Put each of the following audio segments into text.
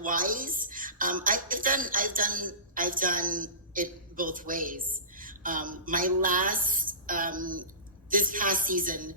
wise. I've done it both ways. My last this past season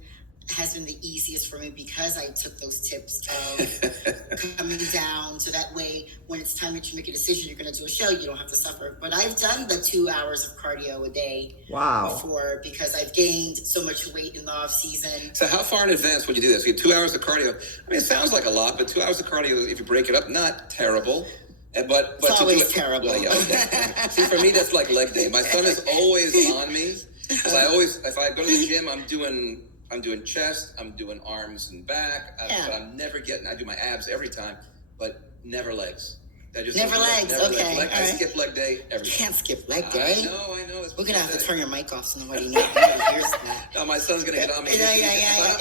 has been the easiest for me because I took those tips of coming down, so that way when it's time that you make a decision, you're going to do a show, you don't have to suffer. But I've done the 2 hours of cardio a day before because I've gained so much weight in the off season. So how far in advance would you do this? You get 2 hours of cardio. I mean, it sounds like a lot, but 2 hours of cardio, if you break it up, not terrible. But it's always to do it, terrible. Well, yeah, okay. See, for me, that's like leg day. My son is always on me. Because if I go to the gym, I'm doing chest, I'm doing arms and back, but I'm never I do my abs every time, but never legs. Never legs, okay. I skip leg day every day. You can't skip leg day. I know. We're going to have to turn your mic off so nobody hears that. No, my son's going to get on me. Yeah.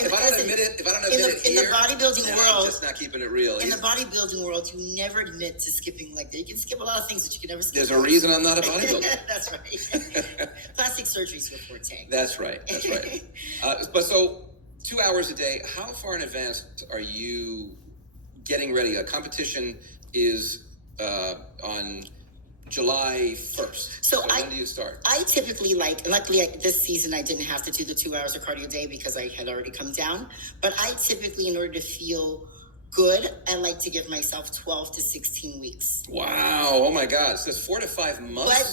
If I don't admit it in here, the bodybuilding world, I'm just not keeping it real. In the bodybuilding world, you never admit to skipping leg day. You can skip a lot of things, but you can never skip. There's a reason I'm not a bodybuilder. That's right. Plastic surgery is your forte. That's right. But so 2 hours a day, how far in advance are you getting ready? A competition is on July 1st. So when do you start? I typically luckily this season I didn't have to do the 2 hours of cardio a day because I had already come down. But I typically, in order to feel good, I like to give myself 12 to 16 weeks. Wow. Oh my God. So it's 4 to 5 months.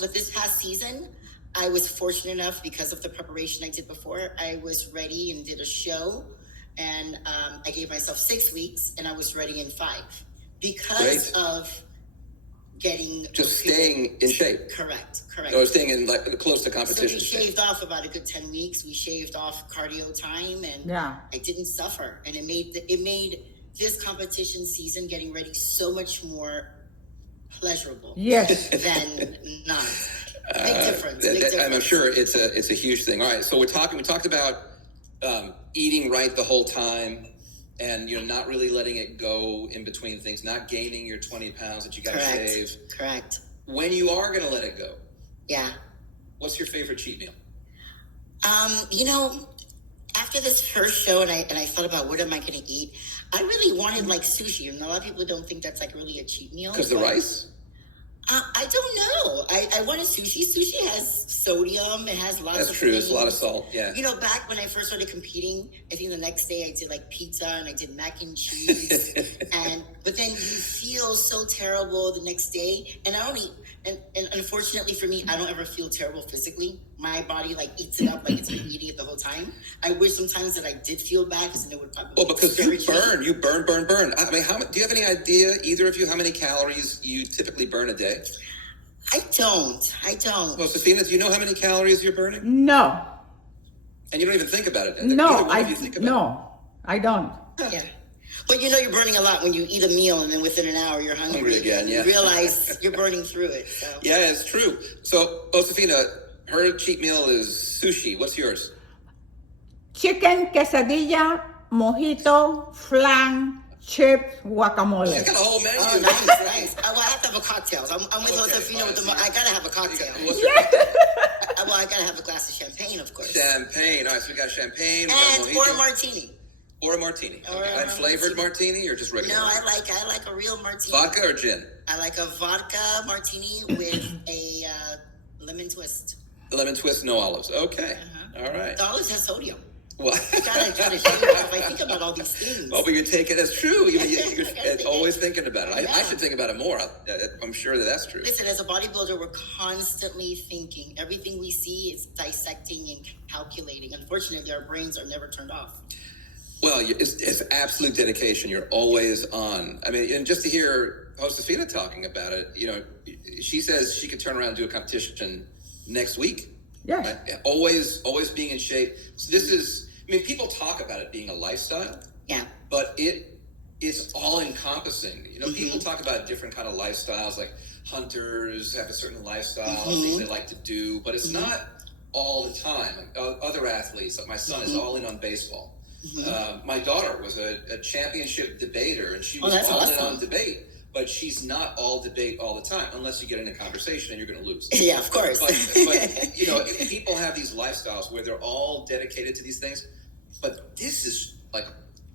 But this past season, I was fortunate enough because of the preparation I did before. I was ready and did a show, and I gave myself 6 weeks, and I was ready in 5 because of staying in shape. Correct. Or staying in close to competition. So we shaved off about a good 10 weeks. We shaved off cardio time, and I didn't suffer, and it made this competition season getting ready so much more pleasurable. Yes. Than not. Big difference. I'm sure it's a huge thing. All right, so we talked about eating right the whole time, and not really letting it go in between things, not gaining your 20 pounds that you got to save. Correct. When you are going to let it go, what's your favorite cheat meal? After this first show, and I thought about what am I going to eat, I really wanted sushi, and a lot of people don't think that's really a cheat meal. Because the rice? I don't know. I wanted sushi. Sushi has sodium. It has lots of That's true. things. It's a lot of salt. Yeah. Back when I first started competing, I think the next day I did pizza and I did mac and cheese. But then you feel so terrible the next day. And I don't eat. And unfortunately for me, I don't ever feel terrible physically. My body eats it up it's been eating it the whole time. I wish sometimes that I did feel bad because then it would probably. Well, because you burn. I mean, do you have any idea, either of you, how many calories you typically burn a day? I don't. Well, Josefina, do you know how many calories you're burning? No. And you don't even think about it. No, I don't. Yeah. But you're burning a lot when you eat a meal and then within an hour you're hungry again. Yeah. You realize you're burning through it. So. Yeah, it's true. So, Josefina, her cheat meal is sushi. What's yours? Chicken quesadilla, mojito, flan, chips, guacamole. She's got a whole menu. Oh, nice. Well, I have to have a cocktail. I'm with Josefina with I gotta have a cocktail. Well, I gotta have a glass of champagne, of course. Champagne. All right, so we got champagne. Or a martini. Or a martini. And flavored martini or just regular? No, I like a real martini. Vodka or gin? I like a vodka martini with a lemon twist. Lemon twist, no olives. Okay. All right. The olives have sodium. Well, you gotta shave it off. I think about all these things. Oh, but you're taking that's true. You're always thinking about it. I should think about it more. I'm sure that's true. Listen, as a bodybuilder, we're constantly thinking. Everything we see is dissecting and calculating. Unfortunately, our brains are never turned off. Well, it's absolute dedication. You're always on. I mean, and just to hear Josefina talking about it, she says she could turn around and do a competition next week. Yeah. Always being in shape. So this is. I mean, people talk about it being a lifestyle. Yeah. But it's all encompassing. People talk about different kind of lifestyles, like hunters have a certain lifestyle, things they like to do, but it's not all the time. Other athletes, like my son, is all in on baseball. My daughter was a championship debater, and she was all in on debate. But she's not all debate all the time, unless you get in a conversation and you're going to lose. Yeah, of course. But people have these lifestyles where they're all dedicated to these things. But this is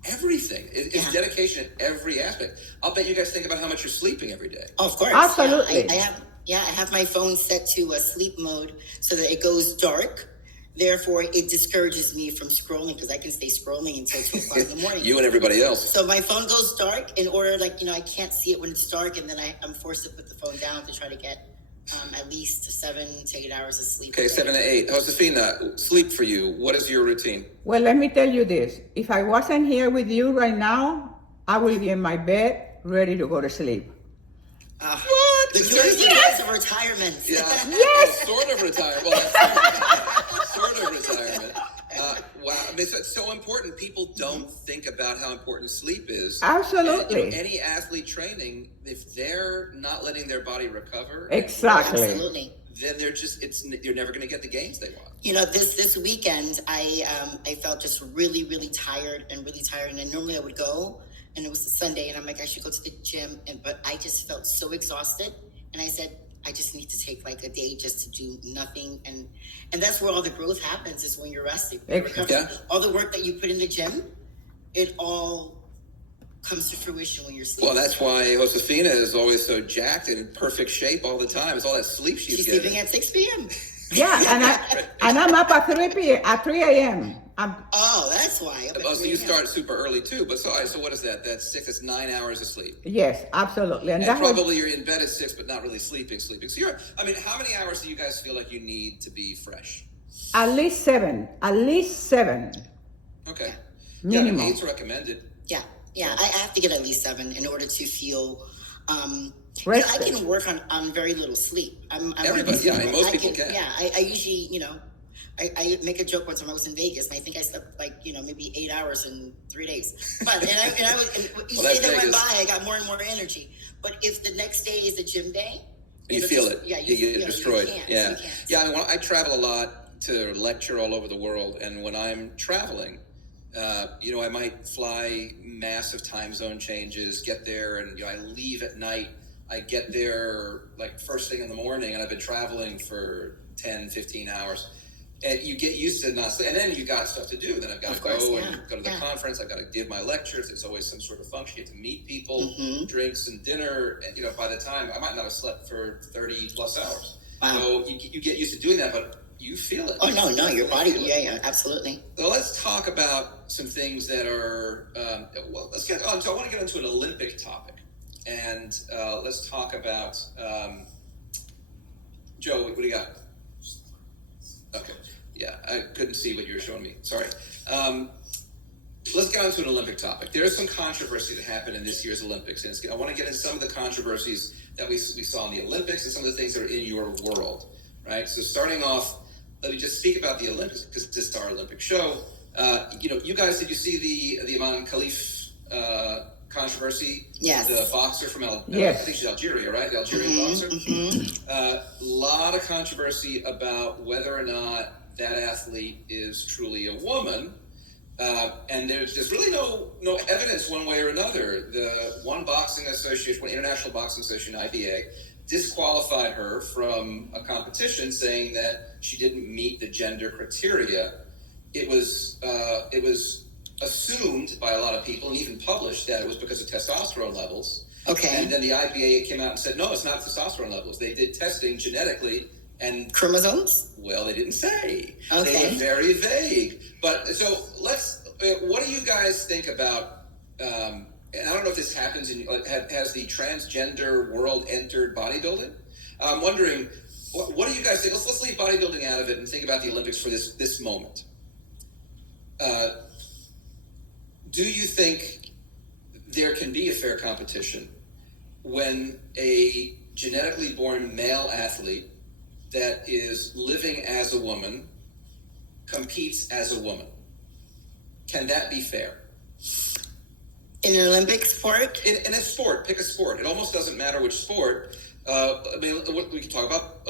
everything. It's dedication in every aspect. I'll bet you guys think about how much you're sleeping every day. Oh, of course. Absolutely. I have my phone set to a sleep mode so that it goes dark. Therefore, it discourages me from scrolling because I can stay scrolling until 2 o'clock in the morning. You and everybody else. So my phone goes dark in order, I can't see it when it's dark, and then I'm forced to put the phone down to try to get at least 7 to 8 hours of sleep. Okay, 7 to 8. Josefina, sleep for you. What is your routine? Well, let me tell you this. If I wasn't here with you right now, I will be in my bed ready to go to sleep. What? The joys of retirement. Yeah. Yes. Well, sort of retirement. Well, sort of retirement. Wow. I mean, it's so important. People don't think about how important sleep is. Absolutely. And, any athlete training, if they're not letting their body recover, Exactly. Absolutely. then you're never going to get the gains they want. This weekend, I felt just really, really tired. And then normally I would go, and it was a Sunday, and I'm like, I should go to the gym, but I just felt so exhausted, and I said, I just need to take a day just to do nothing, and that's where all the growth happens, is when you're resting. Yeah. All the work that you put in the gym, it all comes to fruition when you're sleeping. Well, that's why Josefina is always so jacked and in perfect shape all the time. It's all that sleep she's getting. Sleeping at 6 p.m. Yeah, and I'm up at 3 a.m. Oh, that's why. So you start super early too. But so what is that? That's 6. It's 9 hours of sleep. Yes, absolutely. And probably you're in bed at 6, but not really sleeping. So how many hours do you guys feel like you need to be fresh? At least 7. Okay. Minimum. 8's recommended. Yeah. I have to get at least 7 in order to feel. I can work on very little sleep. Everybody, most people can. Yeah, I usually, I make a joke one time I was in Vegas, and I think I slept maybe 8 hours in 3 days. But each day that went by, I got more and more energy. But if the next day is a gym day, you feel it. Yeah, you get destroyed. You yeah. can't. I travel a lot to lecture all over the world, and when I'm traveling, I might fly massive time zone changes, get there, and I leave at night. I get there first thing in the morning, and I've been traveling for 10, 15 hours. And you get used to not sleep. And then you got stuff to do. Then I've got to go and go to the conference. I've got to give my lectures. There's always some sort of function. You have to meet people, drinks and dinner. And, by the time, I might not have slept for 30 plus hours. Wow. So you get used to doing that, but you feel it. Oh, no, your body. Yeah, absolutely. So let's talk about some things that are, let's get on. So I want to get into an Olympic topic. And let's talk about, Joe, what do you got? Okay. Yeah, I couldn't see what you were showing me. Sorry. Let's get on to an Olympic topic. There is some controversy that happened in this year's Olympics. And I want to get into some of the controversies that we saw in the Olympics and some of the things that are in your world, right? So starting off, let me just speak about the Olympics because this is our Olympic show. You guys, did you see the Iman Khalif controversy? Yes. The boxer from I think she's Algeria, right? The Algerian boxer. A lot of controversy about whether or not that athlete is truly a woman. And there's really no evidence one way or another. The one International Boxing Association, IBA, disqualified her from a competition, saying that she didn't meet the gender criteria. It was assumed by a lot of people, and even published, that it was because of testosterone levels. Okay. And then the IBA came out and said, no, it's not testosterone levels. They did testing genetically. And chromosomes? Well, they didn't say. Okay. They were very vague. But so what do you guys think about, and I don't know if this happens, has the transgender world entered bodybuilding? I'm wondering, what do you guys think? Let's leave bodybuilding out of it and think about the Olympics for this moment. Do you think there can be a fair competition when a genetically born male athlete that is living as a woman competes as a woman? Can that be fair? In an Olympic sport? In a sport, pick a sport. It almost doesn't matter which sport. We can talk about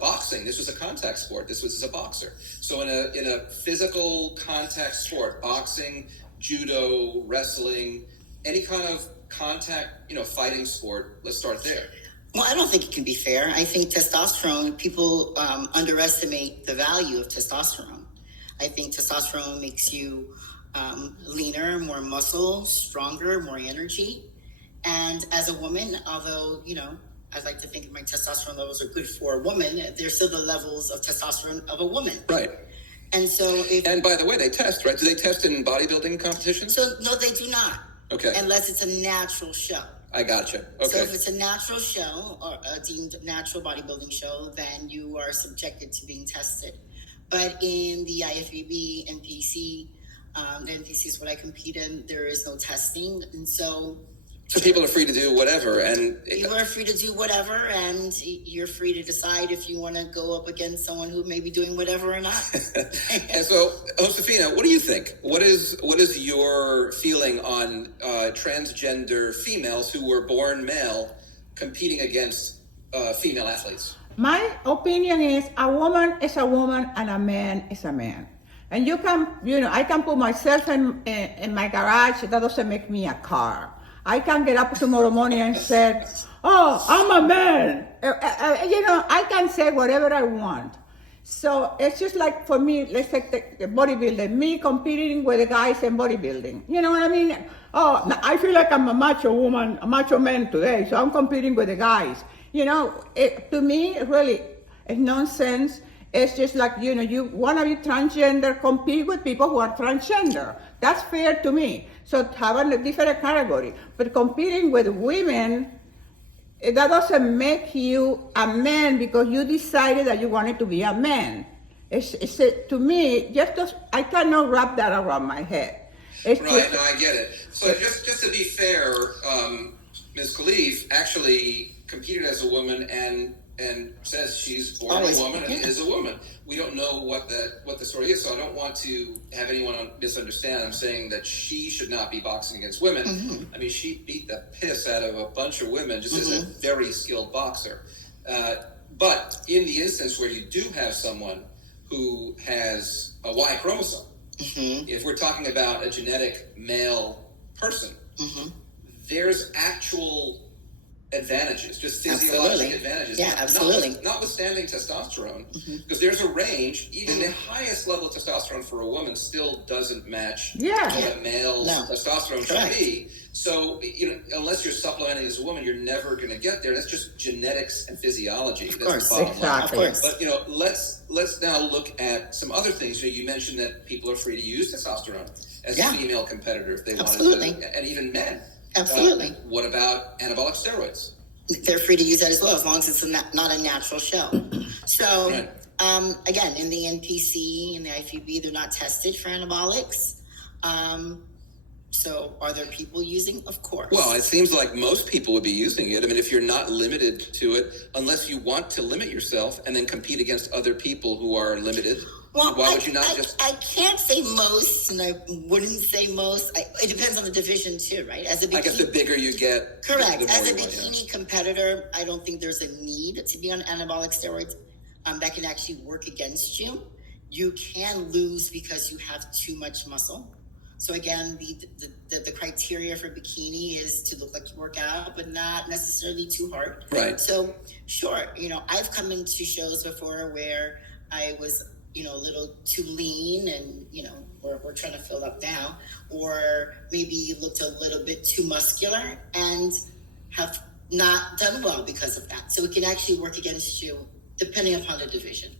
boxing. This was a contact sport. This was a boxer. So in a physical contact sport, boxing, judo, wrestling, any kind of contact, fighting sport. Let's start there. Well, I don't think it can be fair. I think testosterone, people underestimate the value of testosterone. I think testosterone makes you leaner, more muscle, stronger, more energy. And as a woman, although, I'd like to think my testosterone levels are good for a woman, they're still the levels of testosterone of a woman. Right. And so and by the way, they test, right? Do they test in bodybuilding competitions? So, no, they do not. Okay. Unless it's a natural show. I gotcha. Okay. So if it's a natural show or a deemed natural bodybuilding show, then you are subjected to being tested. But in the IFBB, NPC, the NPC is what I compete in, there is no testing. And so people are free to do whatever, and people are free to do whatever, and you're free to decide if you want to go up against someone who may be doing whatever or not. And so, Josefina, what do you think? What is your feeling on transgender females who were born male competing against female athletes? My opinion is a woman is a woman and a man is a man. And you can, I can put myself in my garage. That doesn't make me a car. I can get up tomorrow morning and say, oh, I'm a man. I can say whatever I want. So it's just like for me, let's take the bodybuilding, me competing with the guys in bodybuilding. You know what I mean? Oh, I feel like I'm a macho woman, a macho man today, so I'm competing with the guys. To me, really, it's nonsense. It's just like, you want to be transgender, compete with people who are transgender. That's fair to me. So having a different category. But competing with women, that doesn't make you a man because you decided that you wanted to be a man. To me, I cannot wrap that around my head. Right, no, I get it. So just to be fair, Ms. Khalif actually competed as a woman and says she's born a woman and is a woman. We don't know what the story is, so I don't want to have anyone misunderstand. I'm saying that she should not be boxing against women. Mm-hmm. I mean, she beat the piss out of a bunch of women just as a very skilled boxer. But in the instance where you do have someone who has a Y chromosome, if we're talking about a genetic male person, there's actual advantages, just physiologic advantages. Yeah, absolutely. Notwithstanding testosterone, because there's a range. Even the highest level of testosterone for a woman still doesn't match what a male's testosterone should be. So, unless you're supplementing as a woman, you're never going to get there. That's just genetics and physiology. Of course, exactly. But let's now look at some other things. You mentioned that people are free to use testosterone as a female competitor if they wanted to, and even men. Absolutely. What about anabolic steroids? They're free to use that as well, as long as it's not a natural show. So, again, in the NPC and the IFBB, they're not tested for anabolics. So, are there people using? Of course. Well, it seems like most people would be using it. I mean, if you're not limited to it, unless you want to limit yourself and then compete against other people who are limited. Well, why would you not just? I can't say most, and I wouldn't say most. It depends on the division too, right? I guess the bigger you get, correct. As a bikini competitor, I don't think there's a need to be on anabolic steroids. That can actually work against you. You can lose because you have too much muscle. So again, the criteria for bikini is to look like you work out, but not necessarily too hard. Right. So sure, I've come into shows before where I was a little too lean and, we're trying to fill up now, or maybe looked a little bit too muscular and have not done well because of that. So it can actually work against you depending upon the division.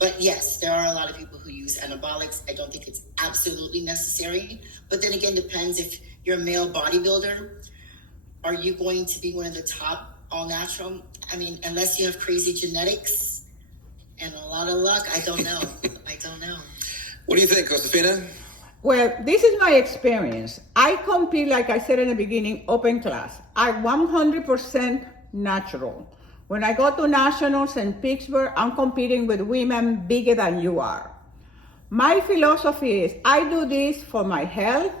But yes, there are a lot of people who use anabolics. I don't think it's absolutely necessary. But then again, depends if you're a male bodybuilder. Are you going to be one of the top all natural? I mean, unless you have crazy genetics and a lot of luck, I don't know. What do you think, Josefina? Well, this is my experience. I compete, like I said in the beginning, open class. I'm 100% natural. When I go to nationals in Pittsburgh, I'm competing with women bigger than you are. My philosophy is I do this for my health,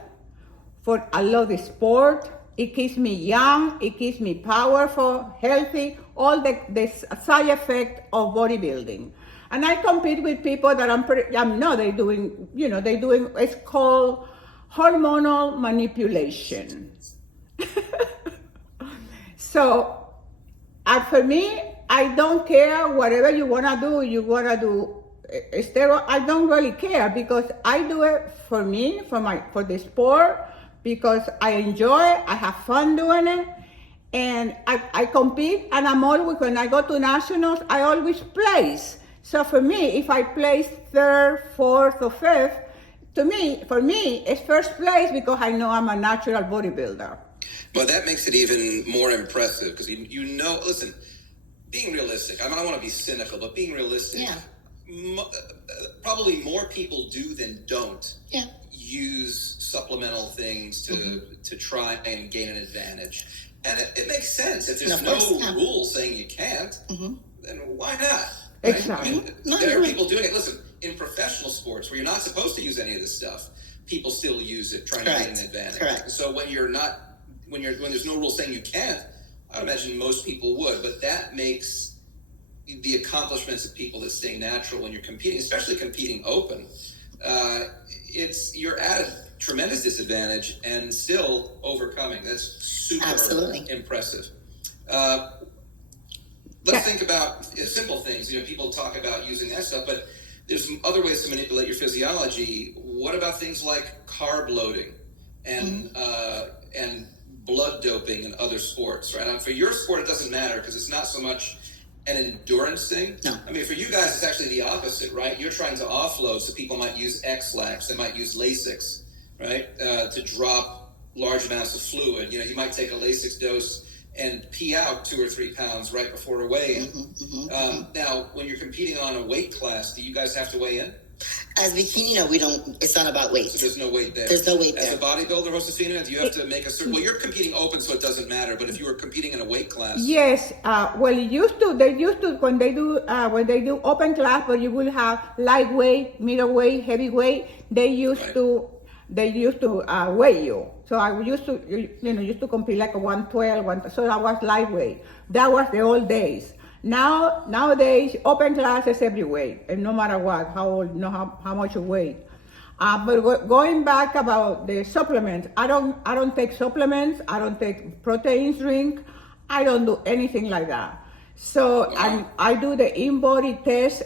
I love the sport. It keeps me young, it keeps me powerful, healthy, all the side effect of bodybuilding. And I compete with people that they're doing, it's called hormonal manipulation. So, for me, I don't care whatever you want to do, steroid, I don't really care because I do it for me, for the sport, because I enjoy it, I have fun doing it, and I compete, and I'm always, when I go to nationals, I always place. So for me, if I place third, fourth, or fifth, for me, it's first place because I know I'm a natural bodybuilder. Well, that makes it even more impressive because you know, listen, being realistic, I don't want to be cynical, but being realistic, probably more people do than don't use supplemental things to try and gain an advantage. And it makes sense. If there's no rule saying you can't, then why not? Right? Exactly. I mean, there are people doing it. Listen, in professional sports where you're not supposed to use any of this stuff, people still use it trying to gain an advantage. Correct. So when there's no rule saying you can't, I imagine most people would, but that makes the accomplishments of people that stay natural when you're competing, especially competing open, you're at a tremendous disadvantage and still overcoming. That's super impressive. Let's think about simple things. You know, people talk about using that stuff, but there's some other ways to manipulate your physiology. What about things like carb loading and blood doping in other sports, right? For your sport, it doesn't matter because it's not so much an endurance thing. No. I mean, for you guys, it's actually the opposite, right? You're trying to offload, so people might use X-Lax, they might use Lasix, right, to drop large amounts of fluid. You know, you might take a Lasix dose and pee out 2 or 3 pounds right before a weigh-in. Now, when you're competing on a weight class, do you guys have to weigh in? As bikini, no, we don't. It's not about weight. So there's no weight there. There's no weight As there. a bodybuilder, Josefina, do you have to make a certain? Well, you're competing open, so it doesn't matter. But if you were competing in a weight class, yes. Well, they used to when they do open class, but you will have lightweight, middleweight, heavyweight. They used to weigh you. So I used to compete like a 112, so that was lightweight. That was the old days. Nowadays, open classes every weight, and no matter what, how much you weigh. But going back about the supplements, I don't take supplements. I don't take protein drink. I don't do anything like that. So I do the in-body test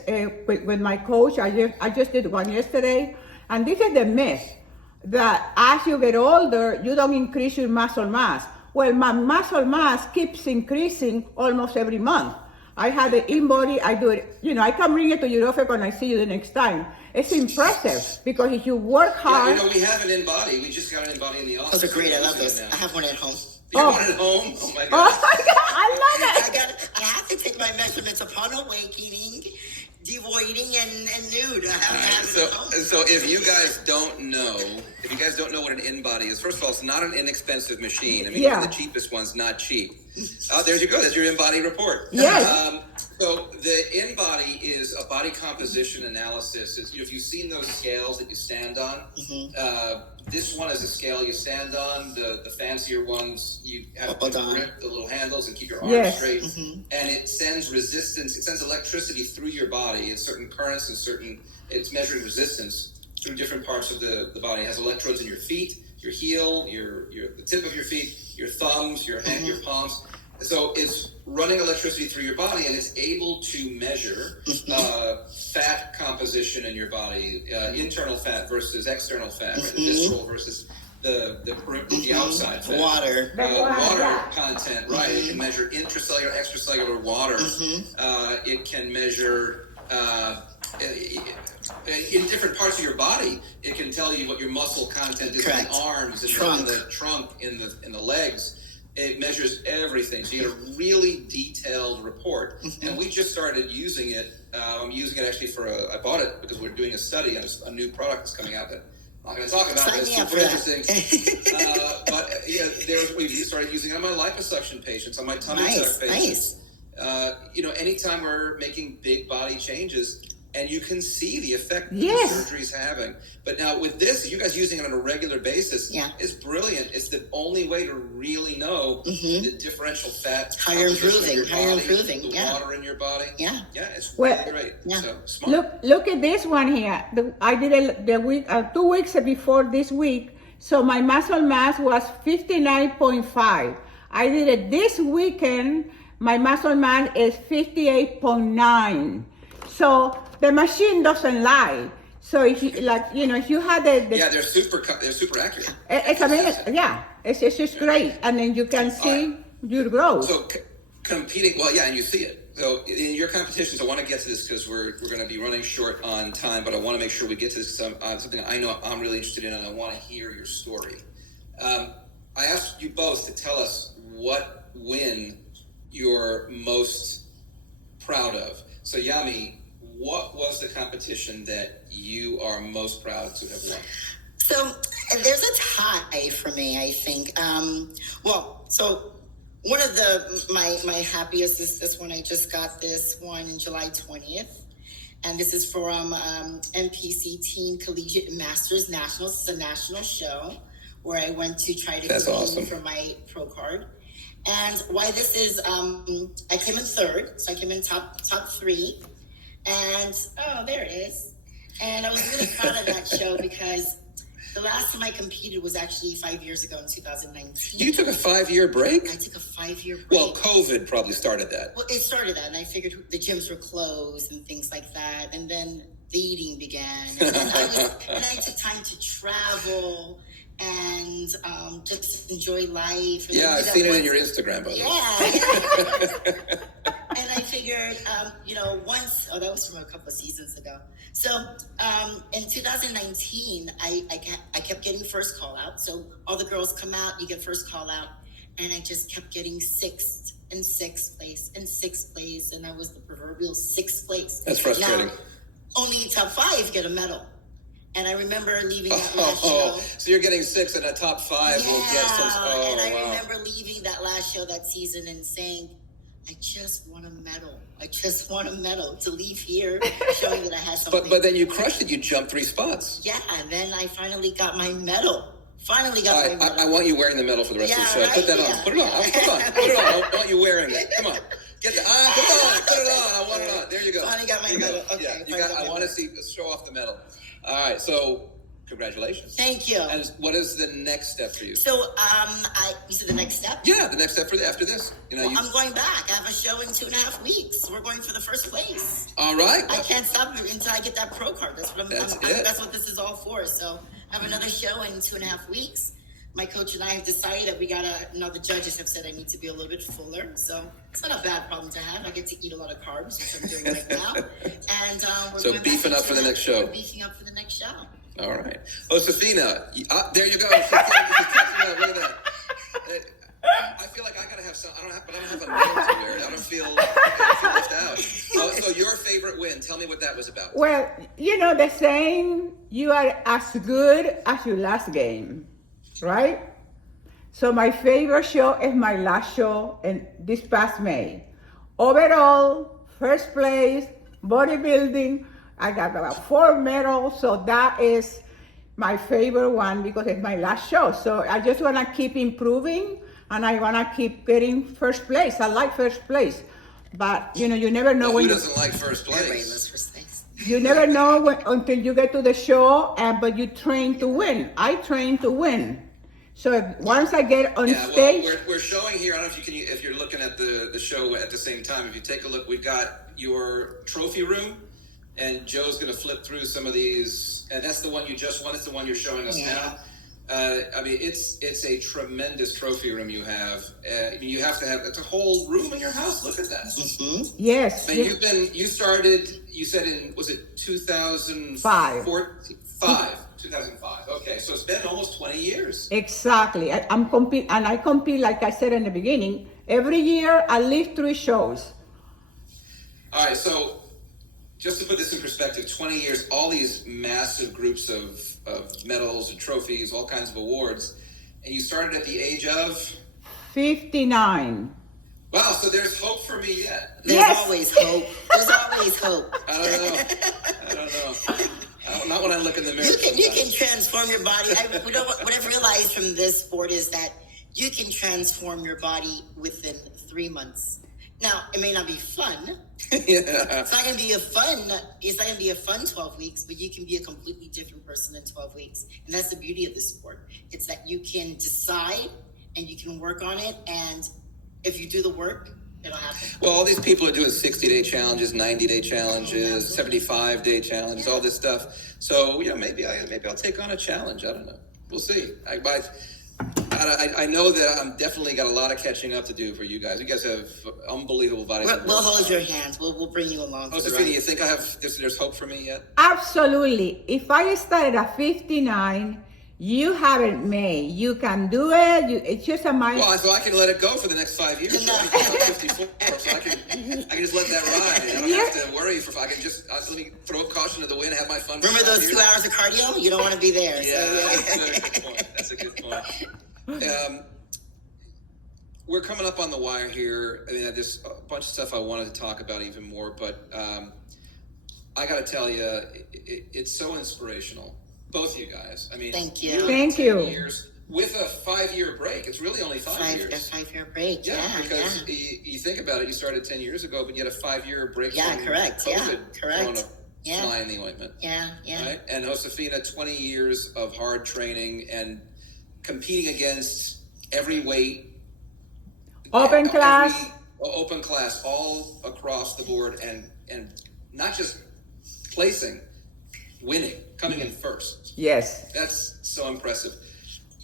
with my coach. I just did one yesterday, and this is the myth that as you get older, you don't increase your muscle mass. Well, my muscle mass keeps increasing almost every month. I had the in-body, I do it, I can bring it to your office when I see you the next time. It's impressive because if you work hard. Yeah, we have an in-body. We just got an in-body in the office. Those are great. I love those. I have one at home. You have one at home? Oh my God. Oh my God, I love it. I have to take my measurements upon awakening, devoiding, and nude. I have to have it at home. So if you guys don't know what an in-body is, first of all, it's not an inexpensive machine. I mean, even the cheapest one's not cheap. There you go. That's your in-body report. Yes. So the in-body is a body composition analysis. If you've seen those scales that you stand on, this one is a scale you stand on. The fancier ones, you have to grip the little handles and keep your arms straight. And it sends resistance. It sends electricity through your body in certain currents and it's measuring resistance through different parts of the body. It has electrodes in your feet, your heel, the tip of your feet, your thumbs, your hand, your palms. So it's running electricity through your body, and it's able to measure fat composition in your body, internal fat versus external fat, right? The visceral versus the outside fat. Water Content, right? It can measure intracellular, extracellular water. It can measure in different parts of your body. It can tell you what your muscle content is in the arms, in the trunk, in the legs. It measures everything, so you get a really detailed report. And we just started using it. I'm using it actually I bought it because we're doing a study on a new product that's coming out that I'm not going to talk about, but it's super interesting. We started using it on my liposuction patients, on my tummy tuck patients. Anytime we're making big body changes, and you can see the effect that the surgery is having. But now with this, you guys using it on a regular basis, it's brilliant. It's the only way to really know the differential fat. How you're improving. The water in your body. Yeah, it's really great. Yeah. So smart. Look at this one here. I did it the week, 2 weeks before this week. So my muscle mass was 59.5. I did it this weekend. My muscle mass is 58.9. So the machine doesn't lie. So if you if you had the they're super accurate. it's amazing. Yeah, it's just great, and then you can see your growth. So competing, and you see it. So in your competitions, I want to get to this because we're going to be running short on time, but I want to make sure we get to this something I know I'm really interested in, and I want to hear your story. I asked you both to tell us what win you're most proud of. So Yami, what was the competition that you are most proud to have won? So there's a tie for me, I think. So one of my happiest is this one. I just got this one in July 20th. And this is from MPC Teen Collegiate Masters Nationals. It's a national show where I went to try to compete for my pro card. And why this is, I came in third. So I came in top three. And, there it is. And I was really proud of that show because the last time I competed was actually 5 years ago in 2019. You took a 5-year break? I took a 5-year break. Well, COVID probably started that. Well, it started that, and I figured the gyms were closed and things like that. And then the eating began. And I took time to travel and just enjoy life. And I've seen it in your Instagram, by the way. Yeah. And I figured, that was from a couple of seasons ago. So in 2019, I kept getting first call out. So all the girls come out, you get first call out. And I just kept getting sixth and sixth place and sixth place. And I was the proverbial sixth place. That's frustrating. Now, only top 5 get a medal. And I remember leaving that last show. So you're getting 6 and a top 5 will get some. And I remember leaving that last show that season and saying, I just want a medal. I just want a medal to leave here showing that I had something. But then you crushed it. You jumped 3 spots. Yeah, and then I finally got my medal. My medal. I want you wearing the medal for the rest of the show. Right? Put that on. Put it on. Put it on. I want you wearing it. Come on. Get the put it on. I want it on. There you go. Finally got my medal. Okay. I want to show off the medal. All right. So congratulations. T's. Thank you. And what is the next step for you? So you said the next step? Yeah, the next step after this. I'm going back. I have a show in 2.5 weeks. We're going for the first place. All right. I can't stop until I get that pro card. That's what this is all for. So I have another show in 2.5 weeks. My coach and I have decided that the judges have said I need to be a little bit fuller. So it's not a bad problem to have. I get to eat a lot of carbs, which I'm doing right now. And we're beefing up for the next show. We're beefing up for the next show. All right. Josefina, there you go. She's catching up. Look at that. I feel like I gotta have some. I don't have a medal to wear. I don't feel left out. So your favorite win? Tell me what that was about. Well, the saying, you are as good as your last game, right? So my favorite show is my last show in this past May. Overall, first place, bodybuilding. I got about 4 medals, so that is my favorite one because it's my last show. So I just want to keep improving, and I want to keep getting first place. I like first place, but you never know when. Who doesn't like first place? Everybody loves first place. You never know until you get to the show, but you train to win. I train to win. So once I get on stage, we're showing here. I don't know if you're looking at the show at the same time. If you take a look, we've got your trophy room. And Joe's going to flip through some of these, and that's the one you just won. It's the one you're showing us now. It's a tremendous trophy room you have. You have to have it's a whole room in your house. Look at that. Mm-hmm. Yes. And you started. You said was it 2005? 2005. Okay, so it's been almost 20 years. Exactly. I'm compete, and I compete like I said in the beginning. Every year, at least 3 shows. All right, so. Just to put this in perspective, 20 years, all these massive groups of medals and trophies, all kinds of awards, and you started at the age of? 59. Wow, so there's hope for me yet. There's always hope. There's always hope. I don't know. Not when I look in the mirror. You can transform your body. What I've realized from this sport is that you can transform your body within 3 months. Now, it may not be fun. Yeah. It's not going to be a fun 12 weeks, but you can be a completely different person in 12 weeks. And that's the beauty of this sport. It's that you can decide and you can work on it. And if you do the work, It'll happen. Well, all these people are doing 60-day challenges, 90-day challenges, 75-day challenges, all this stuff. So, maybe I'll take on a challenge. I don't know. We'll see. I know that I'm definitely got a lot of catching up to do for you guys. You guys have unbelievable bodies. We'll hold your hands. We'll bring you along. Josefina, you think there's hope for me yet? Absolutely. If I started at 59, you haven't made. You can do it. It's just a mind. Well, so I can let it go for the next 5 years. So I'm 54, so I can just let that ride. I don't have to worry I can just let me throw caution to the wind, have my fun. Remember those 2 hours of cardio? You don't want to be there. Yeah, that's a good point. We're coming up on the wire here. I mean, there's a bunch of stuff I wanted to talk about even more, but I got to tell you, it's so inspirational. Both of you guys. I mean, thank you. Thank you. Years with a 5-year break. It's really only 5 years. A 5-year break. Yeah, because you think about it, you started 10 years ago, but you had a 5-year break. Yeah, from correct. COVID, Correct. Fly in the ointment. Yeah. Right? And Josefina, 20 years of hard training and competing against every weight. Open class, all across the board, and not just placing, winning, coming in first. yes. That's so impressive.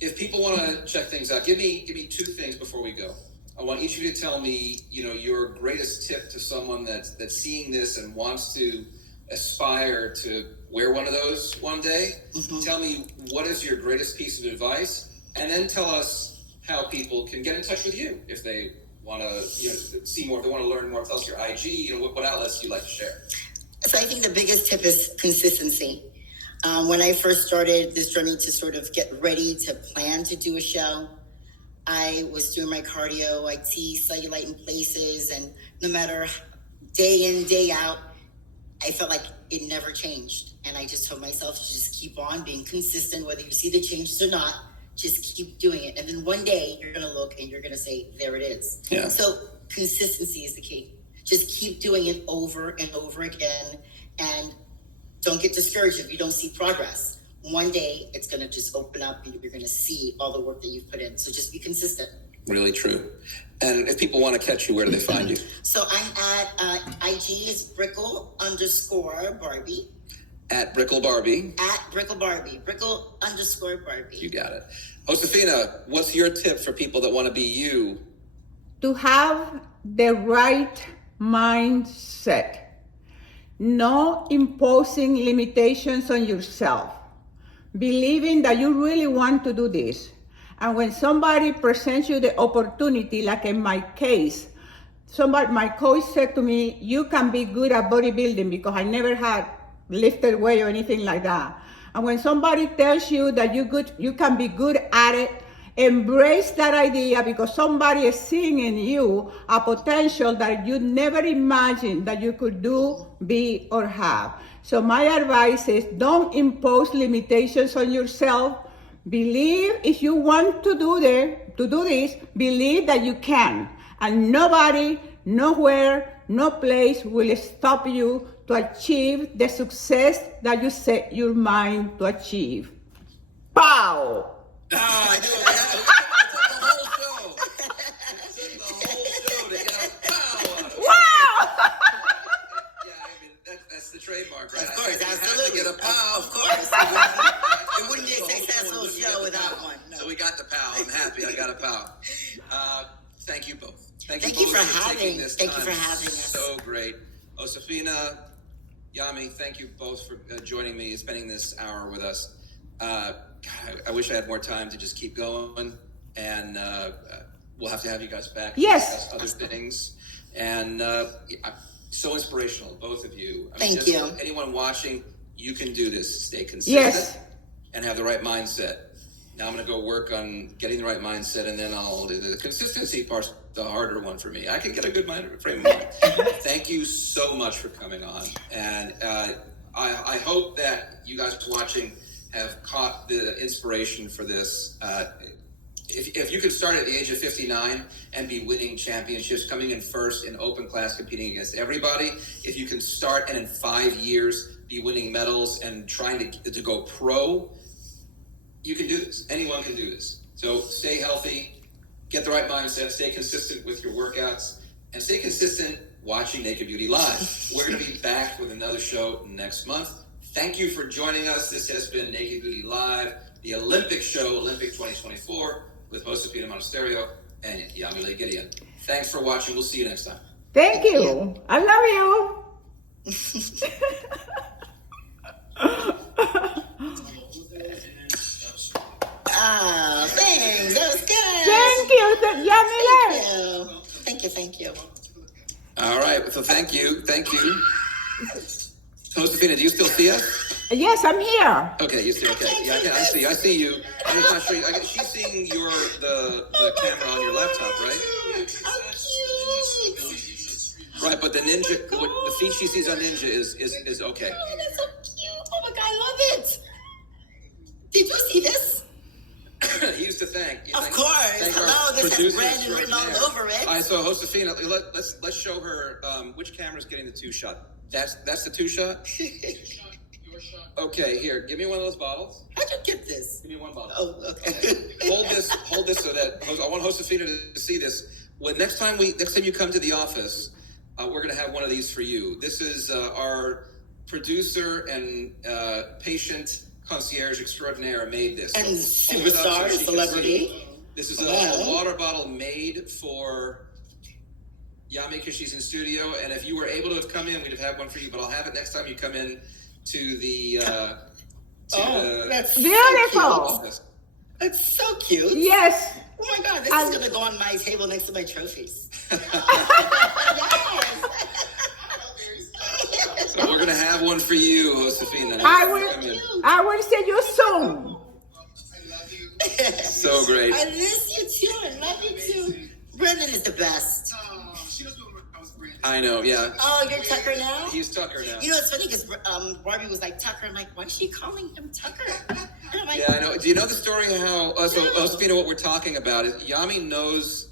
If people want to check things out, give me 2 things before we go. I want each of you to tell me, your greatest tip to someone that's seeing this and wants to aspire to wear one of those one day. Mm-hmm. Tell me, what is your greatest piece of advice? And then tell us how people can get in touch with you if they want to see more, if they want to learn more. Tell us your IG, what outlets do you like to share? So I think the biggest tip is consistency. When I first started this journey to sort of get ready to plan to do a show, I was doing my cardio. I'd see cellulite in places, and no matter day in, day out, I felt like it never changed. And I just told myself to just keep on being consistent, whether you see the changes or not, just keep doing it. And then one day you're going to look and you're going to say, there it is. Yeah. So consistency is the key. Just keep doing it over and over again, and don't get discouraged if you don't see progress. One day it's going to just open up and you're going to see all the work that you've put in. So just be consistent. Really true. And if people want to catch you, where do they find you? So I'm at IG is Brickle_Barbie. At Brickle Barbie. At Brickle Barbie. Brickle_Barbie. You got it. Josefina, what's your tip for people that want to be you? To have the right mindset. No imposing limitations on yourself. Believing that you really want to do this. And when somebody presents you the opportunity, like in my case, my coach said to me, you can be good at bodybuilding, because I never had lifted weight or anything like that. And when somebody tells you that you can be good at it, embrace that idea, because somebody is seeing in you a potential that you never imagined that you could do, be, or have. So my advice is, don't impose limitations on yourself. Believe if you want to do this, believe that you can. And nobody, nowhere, no place will stop you to achieve the success that you set your mind to achieve. Pow! Oh, I knew it. It took the whole show to get a pow out of it. Wow! Yeah, I mean, that's the trademark, right? Of course, I absolutely. had to get a pow. Of course. It wouldn't be a successful show without one. No. So we got the pow. I'm happy. I got a pow. Thank you both. Thank you for both having this Thank time. you for having us. So great. Josefina, Yami, thank you both for joining me, spending this hour with us. God, I wish I had more time to just keep going, and we'll have to have you guys back. Yes. To discuss other things, and so inspirational, both of you. Thank you. Anyone watching, you can do this. Stay consistent. Yes. And have the right mindset. Now I'm going to go work on getting the right mindset, and then I'll do the consistency part's the harder one for me. I can get a good frame of mind. Thank you so much for coming on, and I hope that you guys watching have caught the inspiration for this. If you could start at the age of 59 and be winning championships, coming in first in open class, competing against everybody, if you can start and in 5 years be winning medals and trying to go pro, you can do this. Anyone can do this. So stay healthy, get the right mindset, stay consistent with your workouts, and stay consistent watching Naked Beauty Live. We're going to be back with another show next month. Thank you for joining us. This has been Naked Beauty Live, the Olympic show, Olympic 2024, with Josefina Monasterio and Yamile Gideon. Thanks for watching. We'll see you next time. Thank you. I love you. Thanks. That was good. Thank you, Yamile. Thank you. All right. So thank you. Josefina, do you still see us? Yes, I'm here. Okay, you see. Okay, yeah, I see you. I'm just not sure. She's seeing the camera on your laptop, right? How cute. Right, but the Ninja, the feed she sees on Ninja is okay. Oh, that's so cute. Oh my God, I love it. Did you see this? He used to thank. Of course. Hello, this has Brandon written all over it. All right, so Josefina, let's show her which camera's getting the two shot. That's the two shot. Okay, here, give me one of those bottles. How'd you get this? Give me one bottle. Oh, okay. Hold this so that I want Josefina to see this. When next time you come to the office, we're going to have one of these for you. This is our producer and patient concierge extraordinaire made this. And superstar, celebrity. This is a water bottle made for Yami because she's in studio. And if you were able to have come in, we'd have had one for you. But I'll have it next time you come in to the. That's beautiful. That's so cute. Yes. Oh my God, this is going to go on my table next to my trophies. So we're going to have one for you, Josefina. I will see you soon. So great. I miss you too. I love you too. Brendan is the best. I know, yeah. Oh, you're Tucker now? He's Tucker now. You know, it's funny because Barbie was like, Tucker. I'm like, why is she calling him Tucker? And I'm like, yeah, I know. Do you know the story how, Josefina, what we're talking about is Yami knows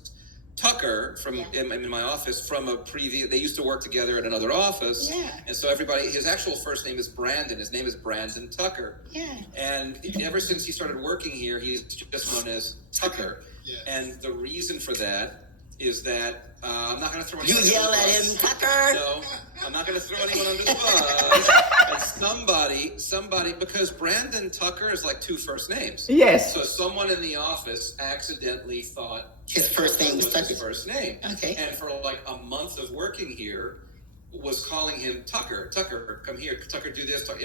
Tucker from in my office from a previous, they used to work together at another office. Yeah. And so his actual first name is Brandon. His name is Brandon Tucker. Yeah. And ever since he started working here, he's just known as Tucker. Yeah. And the reason for that is that I'm not going to throw anyone under the bus. You yell at him, Tucker. No, I'm not going to throw anyone under the bus. And somebody, because Brandon Tucker is like two first names. Yes. So someone in the office accidentally thought his first name was Tucker. His first name. Okay. And for like a month of working here, was calling him Tucker. Tucker, come here. Tucker, do this. Tucker,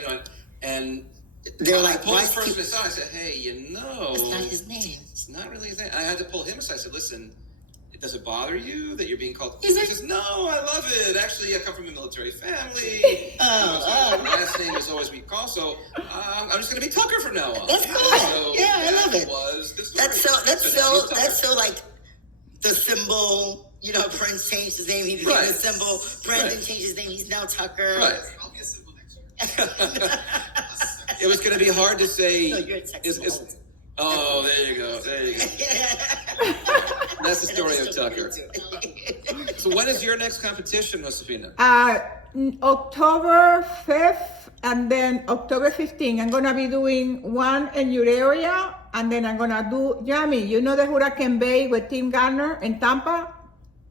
and they're like, I pulled this person aside. I said, hey, it's not his name. It's not really his name. I had to pull him aside. I said, listen. Does it bother you that you're being called? He says, no, I love it. Actually, I come from a military family. My last name is always be called, so I'm just going to be Tucker from now on. That's cool. So I love it. That's so like the symbol. You know, Prince changed his name. He became the symbol. Brandon changed his name. He's now Tucker. Right. I'll be a symbol next year. It was going to be hard to say. No, you're a Texas. Oh, there you go. That's the story of Tucker. So when is your next competition, Josefina? October 5th and then October 15th. I'm going to be doing one in your area, and then I'm going to do, Yami, you know the Hurricane Bay with Tim Garner in Tampa?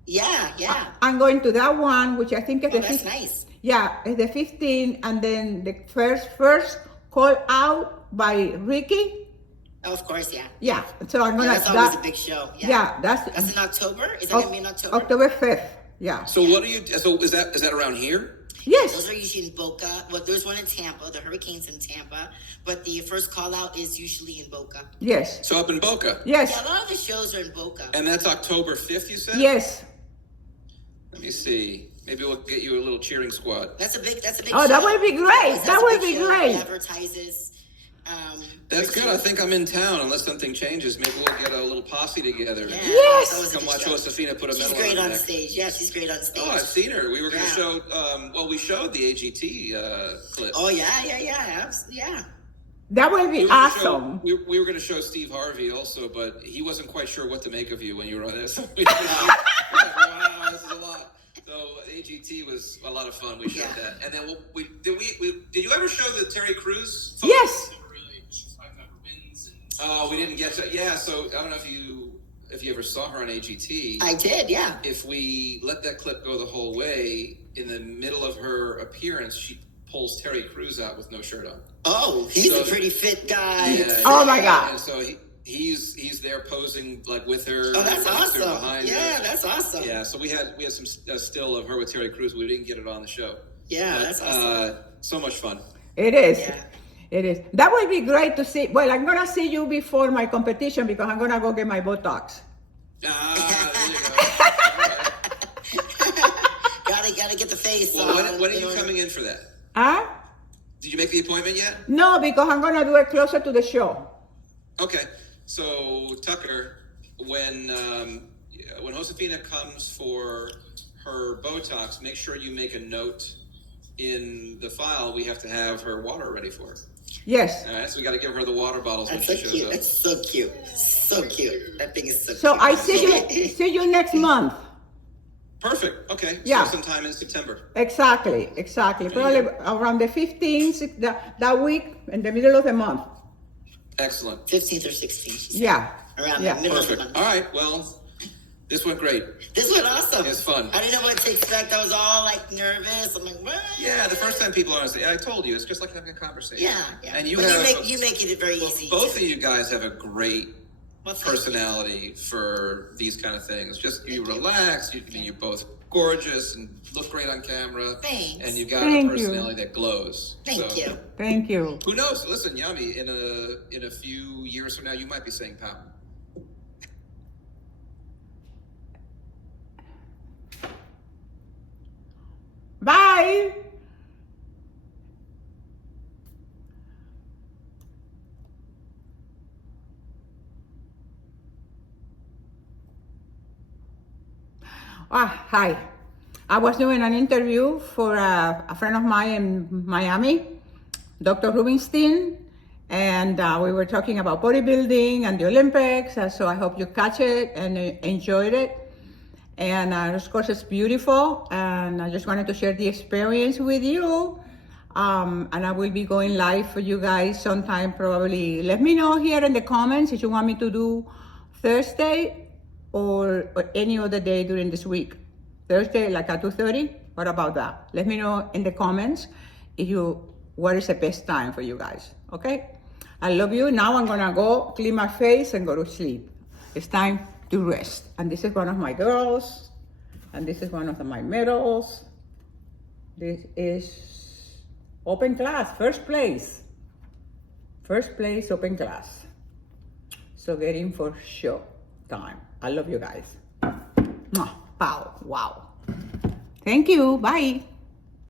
Yeah. I'm going to that one, which I think is that's nice. Yeah, it's the 15th, and then the first call out by Ricky. Oh, of course, yeah. Yeah, so I'm gonna. That's always a big show. Yeah, that's in October. Is that gonna be in October? October 5th. Yeah. So what are you? So is that around here? Yes. Those are usually in Boca. Well, there's one in Tampa. The Hurricane's in Tampa, but the first call out is usually in Boca. Yes. So up in Boca. Yes. Yeah, a lot of the shows are in Boca. And that's October 5th, you said? Yes. Let me see. Maybe we'll get you a little cheering squad. That's a big. Oh, show. that would be great. That would be great. Advertises. That's good. I think I'm in town unless something changes. Maybe we'll get a little posse together. Yeah, yes. Come watch Josefina put a medal on She's great on neck. Stage. Yeah, she's great on stage. Oh, I've seen her. We were going to show, we showed the AGT clip. Oh, yeah. That would be awesome. We were going to show Steve Harvey also, but he wasn't quite sure what to make of you when you were on this. Wow, this is a lot. So AGT was a lot of fun. We showed that, and then did you ever show the Terry Crews photo? Yes. Oh, we didn't get to. Yeah, so I don't know if you you ever saw her on AGT. I did, yeah. If we let that clip go the whole way, in the middle of her appearance, she pulls Terry Crews out with no shirt on. Oh, he's a pretty fit guy. Yeah, Oh my God. And so he's there posing like with her. Oh, that's awesome. awesome. Yeah, that's awesome. Yeah, so we had some still of her with Terry Crews. We didn't get it on the show. Yeah, But, that's awesome. So much fun. It is. Yeah. It is. That would be great to see. Well, I'm going to see you before my competition because I'm going to go get my Botox. There you go. Gotta get the face. Well, when are you coming in for that? Huh? Did you make the appointment yet? No, because I'm going to do it closer to the show. Okay. So Tucker, when Josefina comes for her Botox, make sure you make a note in the file. We have to have her water ready for her. Yes. All right, so we got to give her the water bottles That's when so she shows cute. up. That's so cute. So cute. That thing is so So cute. I see you next month. Perfect. Okay. Yeah. So sometime in September. Exactly. Probably around the 15th, that week, in the middle of the month. Excellent. 15th or 16th. Yeah. Around Yeah. the middle of the Perfect. month. All right. Well, this went great. This was awesome. It's fun. I didn't know what to expect. I was all like nervous. I'm like, what? Yeah, the first time people are honestly, I told you, it's just like having a conversation. Yeah. And you But have you make it very easy. both of you guys have a great Well, thank you. personality for these kind of things. Just you relax. You're both gorgeous and look great on camera. Thanks. And you got Thank a you. personality that glows. Thank So, you. Thank you. Who knows? Listen, Yami, in a few years from now, you might be saying pow. Bye. Hi. I was doing an interview for a friend of mine in Miami, Dr. Rubinstein, and we were talking about bodybuilding and the Olympics. So I hope you catch it and enjoyed it. And of course, it's beautiful. And I just wanted to share the experience with you. And I will be going live for you guys sometime probably. Let me know here in the comments if you want me to do Thursday or any other day during this week. Thursday, like at 2:30. What about that? Let me know in the comments what is the best time for you guys. Okay? I love you. Now I'm gonna go clean my face and go to sleep. It's time to rest. And this is one of my girls, and this is one of my medals. This is open class, first place, open class. So get in for show time. I love you guys. Mwah. Pow. Wow. Thank you. Bye.